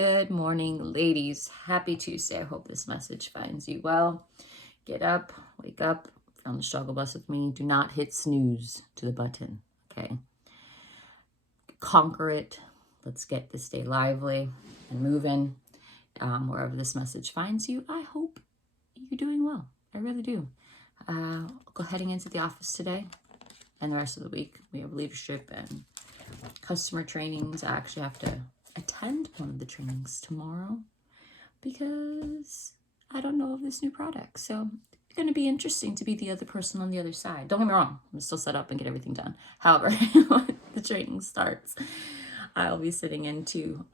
Good morning, ladies. Happy Tuesday. I hope this message finds you well. Get up, wake up. If you're on the struggle bus with me, do not hit snooze to the button, okay? Conquer it. Let's get this day lively and moving. Wherever this message finds you, I hope you're doing well. I really do. Heading into the office today and the rest of the week. We have leadership and customer trainings. I actually have to attend one of the trainings tomorrow because I don't know of this new product. So it's going to be interesting to be the other person on the other side. Don't get me wrong, I'm still set up and get everything done. However, when the training starts, I'll be sitting in too,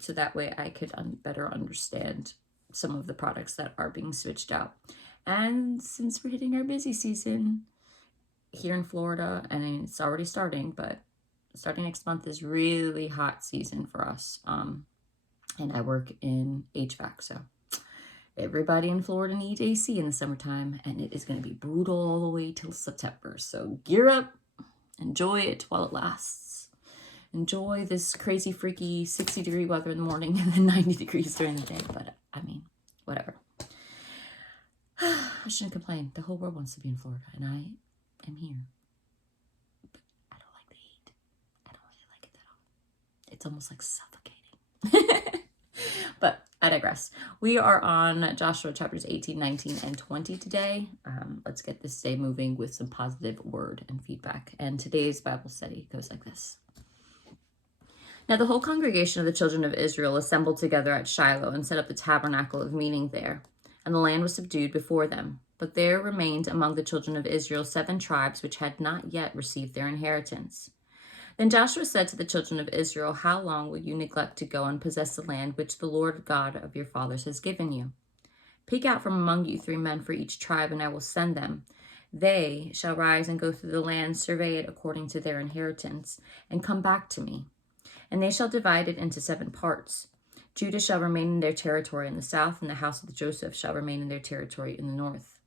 so that way I could better understand some of the products that are being switched out. And since we're hitting our busy season here in Florida, and it's already starting, but starting next month is really hot season for us. And I work in HVAC, so everybody in Florida needs AC in the summertime, and it is going to be brutal all the way till September. So gear up, enjoy it while it lasts. Enjoy this crazy, freaky 60-degree weather in the morning and then 90 degrees during the day. But I mean, whatever. I shouldn't complain. The whole world wants to be in Florida, and I am here. It's almost like suffocating. But I digress. We are on Joshua chapters 18, 19, and 20 today. Let's get this day moving with some positive word and feedback. And today's Bible study goes like this. Now the whole congregation of the children of Israel assembled together at Shiloh and set up the tabernacle of meeting there. And the land was subdued before them. But there remained among the children of Israel 7 tribes which had not yet received their inheritance. Then Joshua said to the children of Israel, "How long will you neglect to go and possess the land which the Lord God of your fathers has given you? Pick out from among you 3 men for each tribe, and I will send them. They shall rise and go through the land, survey it according to their inheritance, and come back to me. And they shall divide it into 7 parts. Judah shall remain in their territory in the south, and the house of Joseph shall remain in their territory in the north."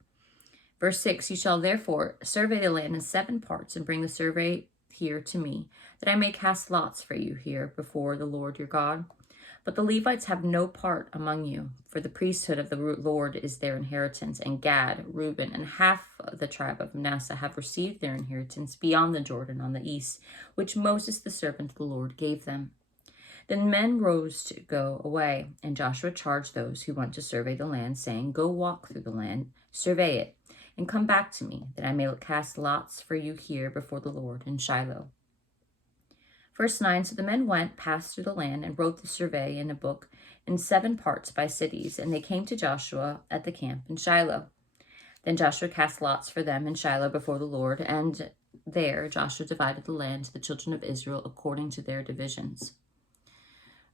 Verse 6, "You shall therefore survey the land in 7 parts, and bring the survey here to me, that I may cast lots for you here before the Lord your God. But the Levites have no part among you, for the priesthood of the Lord is their inheritance, and Gad, Reuben, and half of the tribe of Manasseh have received their inheritance beyond the Jordan on the east, which Moses the servant of the Lord gave them." Then men rose to go away, and Joshua charged those who went to survey the land, saying, "Go walk through the land, survey it, and come back to me, that I may cast lots for you here before the Lord in Shiloh." Verse 9, "So the men went, passed through the land, and wrote the survey in a book in 7 parts by cities, and they came to Joshua at the camp in Shiloh. Then Joshua cast lots for them in Shiloh before the Lord, and there Joshua divided the land to the children of Israel according to their divisions."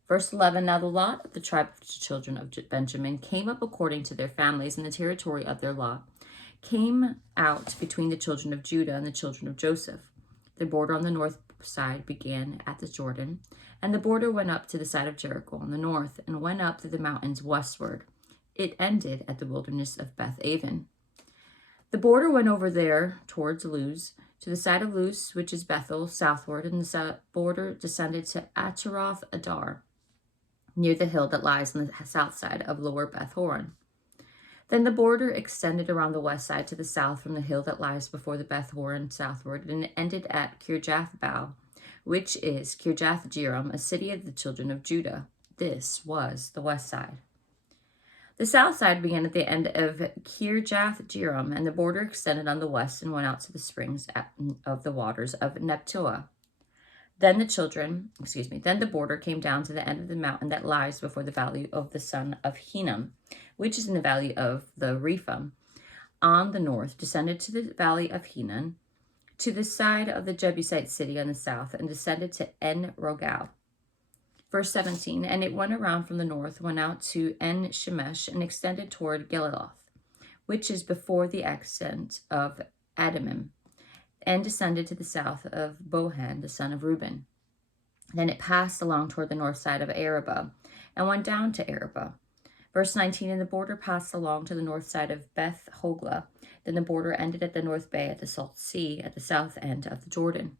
Verse 11, "Now the lot of the tribe of the children of Benjamin came up according to their families, and the territory of their lot came out between the children of Judah and the children of Joseph. The border on the north side began at the Jordan, and the border went up to the side of Jericho on the north, and went up through the mountains westward. It ended at the wilderness of Beth-aven. The border went over there towards Luz, to the side of Luz, which is Bethel, southward, and the border descended to Ataroth Adar, near the hill that lies on the south side of lower Beth Horon. Then the border extended around the west side to the south from the hill that lies before the Beth Horon southward, and it ended at Kirjath Baal, which is Kirjath Jearim, a city of the children of Judah. This was the west side. The south side began at the end of Kirjath Jearim, and the border extended on the west and went out to the springs of the waters of Nephtoah. Then the border came down to the end of the mountain that lies before the valley of the son of Hinnom, which is in the valley of the Rephaim, on the north, descended to the valley of Hinnom, to the side of the Jebusite city on the south, and descended to En Rogel. Verse 17, "And it went around from the north, went out to En Shemesh, and extended toward Geliloth, which is before the extent of Adamim, and descended to the south of Bohan, the son of Reuben. Then it passed along toward the north side of Arabah, and went down to Arabah." Verse 19, "And the border passed along to the north side of Beth Hoglah. Then the border ended at the north bay at the Salt Sea, at the south end of the Jordan.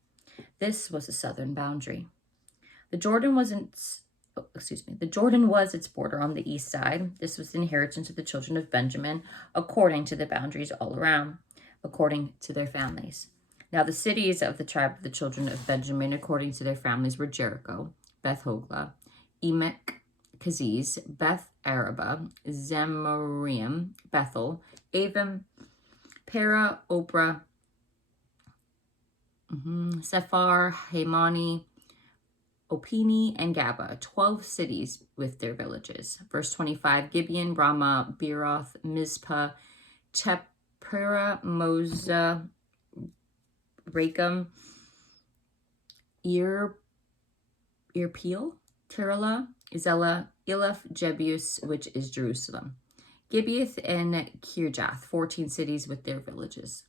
This was the southern boundary. The Jordan was The Jordan was its border on the east side. This was the inheritance of the children of Benjamin, according to the boundaries all around, according to their families. Now the cities of the tribe of the children of Benjamin, according to their families, were Jericho, Beth Hogla, Emek, Kaziz, Beth Araba, Zemarium, Bethel, Avim, Para, Oprah, Sephar, Hemani, Opini, and Gaba, 12 cities with their villages. Verse 25, Gibeon, Ramah, Beeroth, Mizpah, Chepera, Moza, Rakem, Irpeel, Tirala, Izella, Eleph, Jebus, which is Jerusalem. Gibeath and Kirjath, 14 cities with their villages.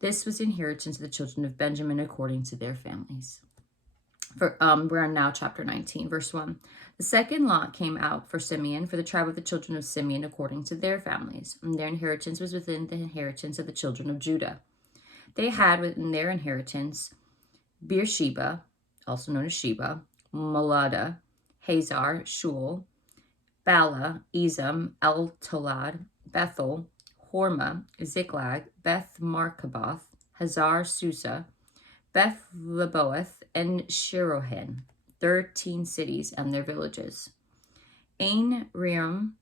This was the inheritance of the children of Benjamin according to their families. We're on now chapter 19, verse 1. The second lot came out for Simeon, for the tribe of the children of Simeon according to their families. And their inheritance was within the inheritance of the children of Judah. They had within their inheritance Beersheba, also known as Sheba, Molada, Hazar, Shul, Bala, Ezem, El-Tolad, Bethel, Hormah, Ziklag, Beth Markaboth, Hazar Susa, Beth Leboeth, and Shirohen, 13 cities and their villages. Ain, Reum,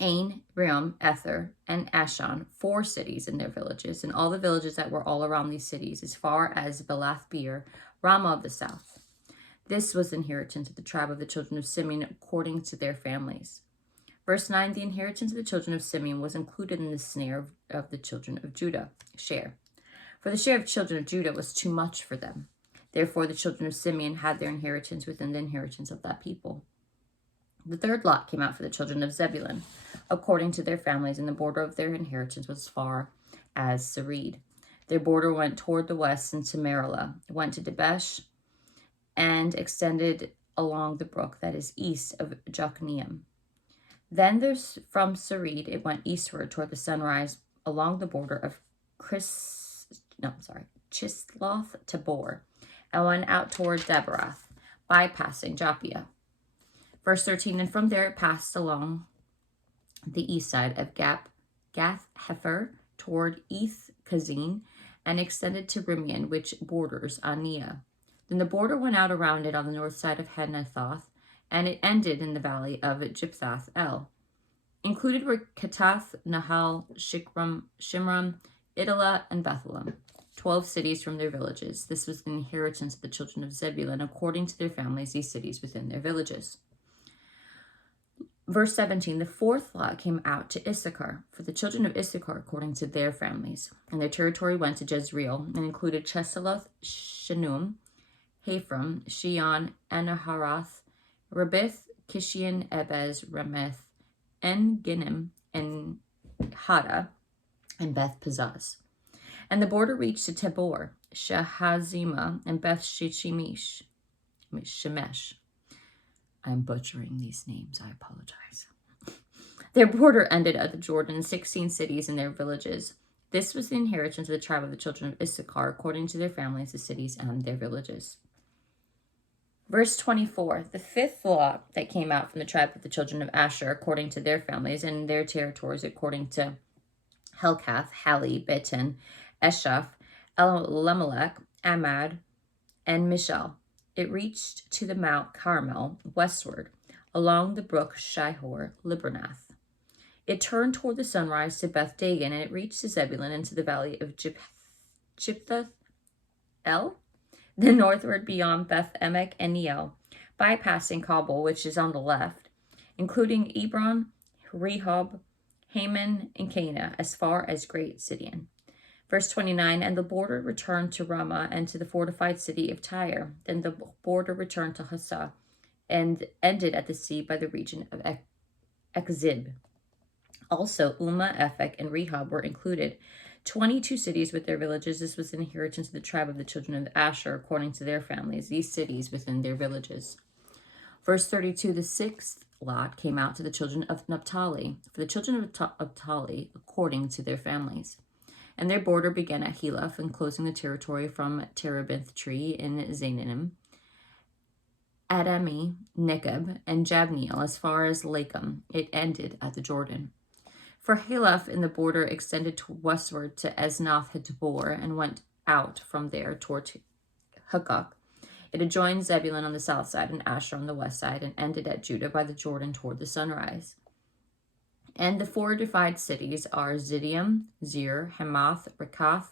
Ether, and Ashan, 4 cities and their villages, and all the villages that were all around these cities, as far as Belath Beer, Ramah of the south. This was the inheritance of the tribe of the children of Simeon according to their families. Verse 9, the inheritance of the children of Simeon was included in the snare of the children of Judah, share. For the share of children of Judah was too much for them. Therefore, the children of Simeon had their inheritance within the inheritance of that people. The third lot came out for the children of Zebulun, according to their families, and the border of their inheritance was as far as Sarid. Their border went toward the west into Marilah, went to Debesh, and extended along the brook that is east of Jokneam. Then there's from Sarid, it went eastward toward the sunrise along the border of Chisloth Tabor, and went out toward Debaroth, bypassing Japhia. Verse 13, and from there it passed along the east side of Gath Hefer toward Eth Kazin, and extended to Rimion, which borders Anea. Then the border went out around it on the north side of Henathoth, and it ended in the valley of Jipthath El. Included were Katath, Nahal, Shimron, Idalah, and Bethlehem, 12 cities from their villages. This was the inheritance of the children of Zebulun according to their families, these cities within their villages. Verse 17, the fourth lot came out to Issachar, for the children of Issachar according to their families. And their territory went to Jezreel, and included Cheseloth, Shinum, Haphram, Shion, Anaharath, Rabith, Kishion, Ebez, Ramoth, En-Ginnim, and Hada, and Beth Pazaz. And the border reached to Tabor, Shahazima, and Beth Shemesh. I'm butchering these names, I apologize. Their border ended at the Jordan, 16 cities and their villages. This was the inheritance of the tribe of the children of Issachar, according to their families, the cities and their villages. Verse 24, the fifth lot that came out from the tribe of the children of Asher, according to their families and their territories, according to Helkath, Hali, Beten, Eshaph, Elimelech, Amad, and Mishal. It reached to the Mount Carmel westward, along the brook Shihor, Libranath. It turned toward the sunrise to Beth Dagon, and it reached to Zebulun into the valley of Jipthath El, then northward beyond Beth Emek and Neiel, bypassing Kabul, which is on the left, including Hebron, Rehob, Haman, and Cana, as far as Great Sidon. Verse 29, and the border returned to Ramah and to the fortified city of Tyre. Then the border returned to Hussah and ended at the sea by the region of Ekzib. Also, Ummah, Ephek, and Rehob were included, 22 cities with their villages. This was an inheritance of the tribe of the children of Asher, according to their families, these cities within their villages. Verse 32, the sixth lot came out to the children of Naphtali, for the children of Naphtali, according to their families. And their border began at Heleph, enclosing the territory from Terebinth tree in Zananim, Adami, Nekeb, and Jabneel as far as Lakum. It ended at the Jordan. For Haleph in the border extended westward to Esnoth Tabor and went out from there toward Hukok. It adjoined Zebulun on the south side and Asher on the west side and ended at Judah by the Jordan toward the sunrise. And the fortified cities are Zidium, Zir, Hamath, Rekath,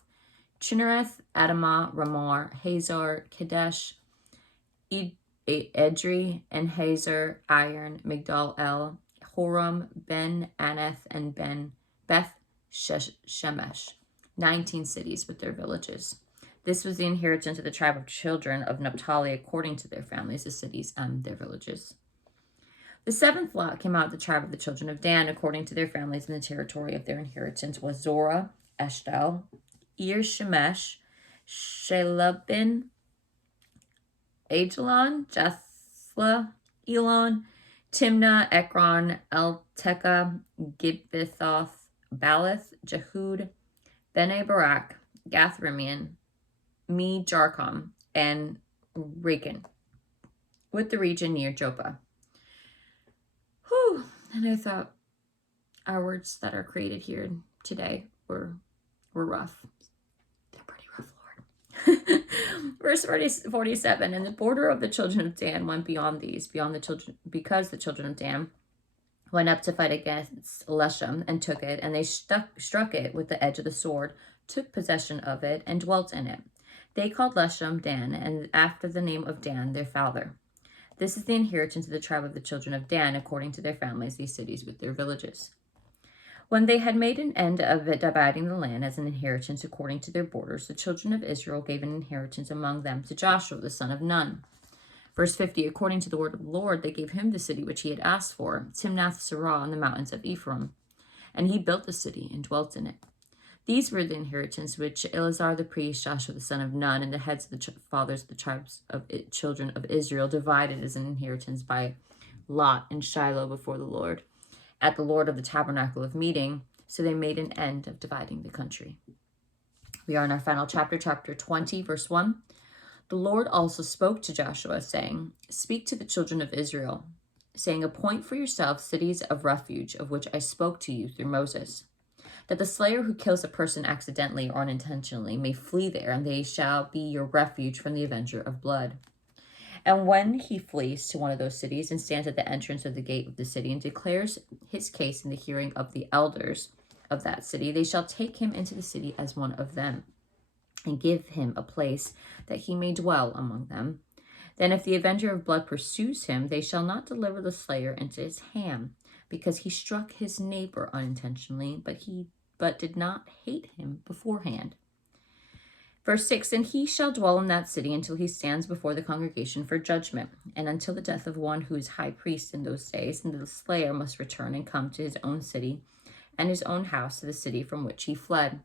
Chinnereth, Adamah, Ramah, Hazor, Kadesh, Edrei, and Hazor, Iron, Migdal El, Horam, Ben Aneth, and Beth Shemesh, 19 cities with their villages. This was the inheritance of the tribe of children of Naphtali according to their families, the cities and their villages. The seventh lot came out of the tribe of the children of Dan according to their families, and the territory of their inheritance was Zorah, Eshtal, Shemesh, Shelabin, Ajalon, Jethla, Elon, Timnah, Ekron, Eltekah, Gibbethoth, Baleth, Jehud, Bene Barak, Gathrimmon, Me Jarkam, and Reken, with the region near Joppa. Whew. And I thought our words that are created here today were rough. They're pretty rough, Lord. Verse 47, and the border of the children of Dan went beyond these, because the children of Dan went up to fight against Leshem and took it, and they struck it with the edge of the sword, took possession of it, and dwelt in it. They called Leshem Dan, and after the name of Dan, their father. This is the inheritance of the tribe of the children of Dan, according to their families, these cities with their villages. When they had made an end of it, dividing the land as an inheritance according to their borders, the children of Israel gave an inheritance among them to Joshua, the son of Nun. Verse 50, according to the word of the Lord, they gave him the city which he had asked for, Timnath-Serah on the mountains of Ephraim. And he built the city and dwelt in it. These were the inheritance which Eleazar the priest, Joshua the son of Nun, and the heads of the fathers of the tribes of children of Israel divided as an inheritance by lot in Shiloh before the Lord, at the Lord of the tabernacle of meeting. So they made an end of dividing the country. We are in our final chapter, chapter 20, verse 1. The Lord also spoke to Joshua, saying, Speak to the children of Israel, saying, Appoint for yourselves cities of refuge, of which I spoke to you through Moses, that the slayer who kills a person accidentally or unintentionally may flee there, and they shall be your refuge from the avenger of blood. And when he flees to one of those cities and stands at the entrance of the gate of the city and declares his case in the hearing of the elders of that city, they shall take him into the city as one of them, and give him a place that he may dwell among them. Then if the avenger of blood pursues him, they shall not deliver the slayer into his hand, because he struck his neighbor unintentionally, but did not hate him beforehand. Verse 6, and he shall dwell in that city until he stands before the congregation for judgment, and until the death of one who is high priest in those days, and the slayer must return and come to his own city and his own house, to the city from which he fled.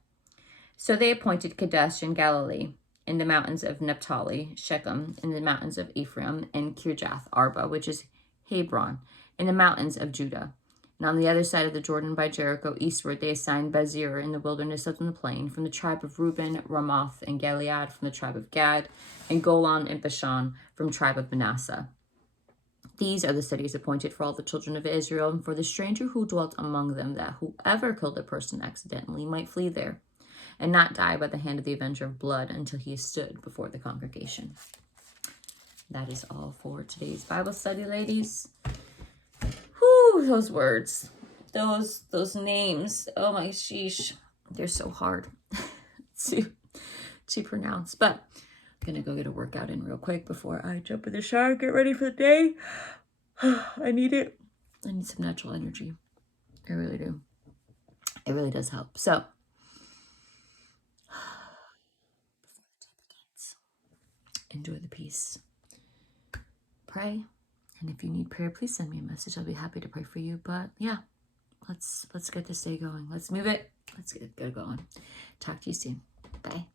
So they appointed Kadesh in Galilee, in the mountains of Naphtali, Shechem, in the mountains of Ephraim, and Kirjath Arba, which is Hebron, in the mountains of Judah. And on the other side of the Jordan by Jericho, eastward, they assigned Bezer in the wilderness of the plain, from the tribe of Reuben, Ramoth, and Gilead, from the tribe of Gad, and Golan and Bashan, from the tribe of Manasseh. These are the cities appointed for all the children of Israel, and for the stranger who dwelt among them, that whoever killed a person accidentally might flee there, and not die by the hand of the avenger of blood until he stood before the congregation. That is all for today's Bible study, ladies. Whew, those words, those names, oh my sheesh, they're so hard to pronounce. But I'm gonna go get a workout in real quick before I jump in the shower, get ready for the day. I need it. I need some natural energy. I really do. It really does help. So enjoy the peace. Pray. And if you need prayer, please send me a message. I'll be happy to pray for you. But yeah, let's get this day going. Let's move it. Let's get it going. Talk to you soon. Bye.